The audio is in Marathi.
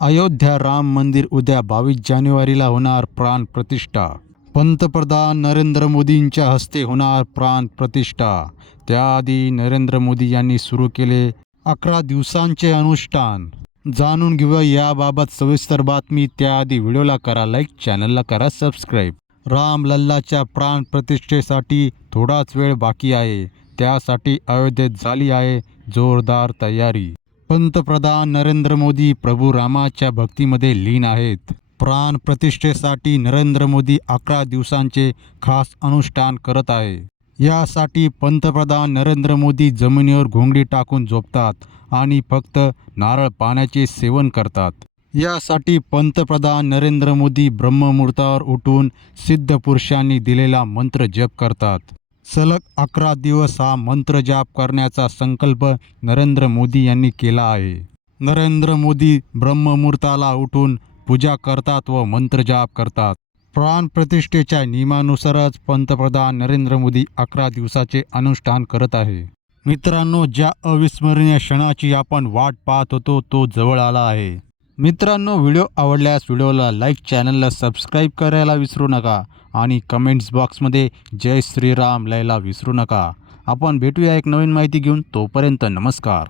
अयोध्या राम मंदिर उद्या बावीस जानेवारीला होणार प्राण प्रतिष्ठा. पंतप्रधान नरेंद्र मोदींच्या हस्ते होणार प्राण प्रतिष्ठा. त्याआधी नरेंद्र मोदी यांनी सुरू केले अकरा दिवसांचे अनुष्ठान. जाणून घेऊया याबाबत सविस्तर बातमी. त्याआधी व्हिडिओला करा लाईक चॅनलला करा सबस्क्राईब. राम लल्लाच्या प्राण प्रतिष्ठेसाठी थोडाच वेळ बाकी आहे. त्यासाठी अयोध्येत झाली आहे जोरदार तयारी. पंतप्रधान नरेंद्र मोदी प्रभू रामाच्या भक्तीमध्ये लीन आहेत. प्राण प्रतिष्ठेसाठी नरेंद्र मोदी अकरा दिवसांचे खास अनुष्ठान करत आहे. यासाठी पंतप्रधान नरेंद्र मोदी जमिनीवर घोंगडी टाकून झोपतात आणि फक्त नारळ पाण्याचे सेवन करतात. यासाठी पंतप्रधान नरेंद्र मोदी ब्रह्ममुहूर्तावर उठून सिद्ध पुरुषांनी दिलेला मंत्र जप करतात. सलग अकरा दिवस हा मंत्र जाप करण्याचा संकल्प नरेंद्र मोदी यांनी केला आहे. नरेंद्र मोदी ब्रह्ममुहूर्ताला उठून पूजा करतात व मंत्रजाप करतात. प्राण प्रतिष्ठेच्या नियमानुसारच पंतप्रधान नरेंद्र मोदी अकरा दिवसाचे अनुष्ठान करत आहे. मित्रांनो ज्या अविस्मरणीय क्षणाची आपण वाट पाहत होतो तो जवळ आला आहे. मित्रांनो व्हिडिओ आवडल्यास व्हिडिओला लाईक चॅनलला सबस्क्राईब करायला विसरू नका आणि कमेंट्स बॉक्समध्ये जय श्रीराम लिहायला विसरू नका. आपण भेटूया एक नवीन माहिती घेऊन तोपर्यंत नमस्कार.